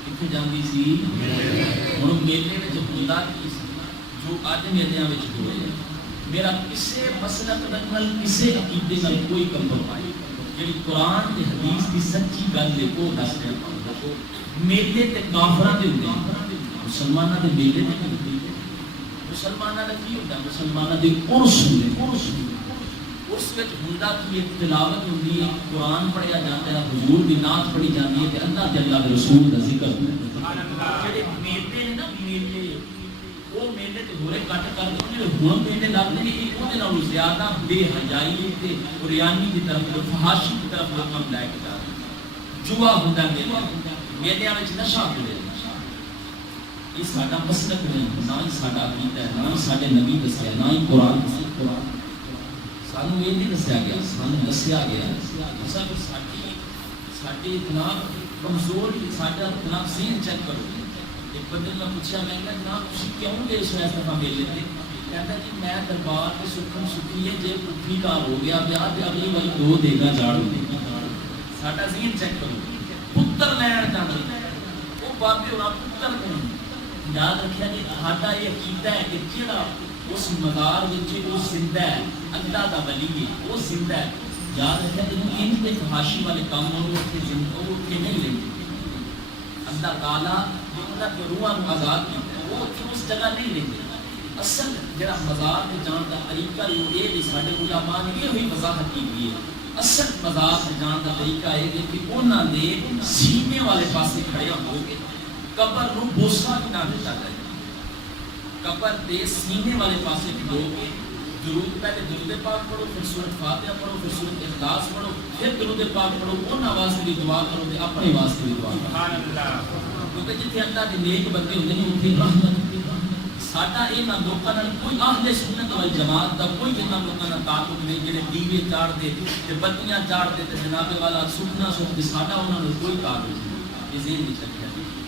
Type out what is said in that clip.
کتنے جاندی سی ہن میلے وچ ہوندا کی سی جو اج میلیاں وچ ہوئے میرا کسے مسلک نال کسے عقیدے نال کوئی کمپرومائز جڑی قرآن تے حدیث دی سچی گل ہے وہ دس رہا ہوں میلے تے کافراں دے ہوندے مسلماناں دے میلے تے نہیں ہوندے مسلماناں دا کی ہوندا مسلماناں دے عرس ہوندے اس وچ ہوندا کی ایک تلاوت ہوندی ہے قرآن پڑھیا جاندا ہے حضور دی نعت پڑھی جاندی ہے تے اللہ دے اللہ دے رسول دا ذکر ہوندا ہے سبحان اللہ جڑے میلے نے نا میلے وہ میلے تے ہورے کٹ کر دے ہن میلے لگدے نے کہ اودے نالوں زیادہ بے حیائی تے ریانی دی طرف فحاشی دی طرف لوگ ہم لے کے جا رہے جوا ہوندا میلے وچ نشہ ہوندا یہ ساڈا مسلک نہیں نہ ہی ساڈا عقیدہ ہے نہ ہی ساڈے نبی دسیا نہ ہی قرآن دسیا سانوں یہ نہیں دسیا گیا سانوں دسیا گیا سب ساڈی اطلاع کمزور ساڈا اطلاع ذہن چیک کرو ایک بندے نے پوچھا میں کہ جناب تسی کیوں گئے اس دفعہ میلے تے کہتا جی میں دربار کے سکھم سکھی ہے جے پٹھی کا ہو گیا بیاہ تے اگلی والی دو دے گا جھاڑو دے گا ساڈا ذہن چیک کرو پتر لین جاندے او بابے ہونا پتر کون یاد رکھیا جی ساڈا یہ عقیدہ ہے کہ جڑا اس مزار وچ وہ زندہ ہے اللہ دا ولی ہے وہ زندہ ہے یاد رکھیا جی ان کے فحاشی والے کام اور اس کے زندہ وہ کہ نہیں لیں اللہ تعالی جنہاں کے روحاں کو آزاد کیتا وہ اس جگہ نہیں لیں اصل جڑا مزار تے جان دا طریقہ یہ بھی ساڈے علماء نے یہ ہوئی وضاحت کی ہے اصل مزار تے جان دا طریقہ ہے کہ انہاں دے سینے والے پاسے کھڑے ہو کے قبر نو بوسا بھی نہ دیتا جائے قبر دے سینے والے پاسے کھڑو کے درود پہلے درود پاک پڑھو پھر سورۃ فاتحہ پڑھو پھر سورۃ اخلاص پڑھو پھر درود پاک پڑھو انہاں واسطے بھی دعا کرو تے اپنے واسطے بھی دعا کرو سبحان اللہ کیونکہ جتھے اللہ دے نیک بندے ہوندے نے اوتھے رحمت ساڈا انہاں لوکاں نال کوئی اہل سنت وال جماعت دا کوئی انہاں لوکاں نال تعلق نہیں جڑے دیوے چاڑ دے تے بتیاں چاڑ دے تے جناب والا سکنا سکھ ساڈا انہاں نال کوئی تعلق نہیں یہ ذہن وچ رکھیا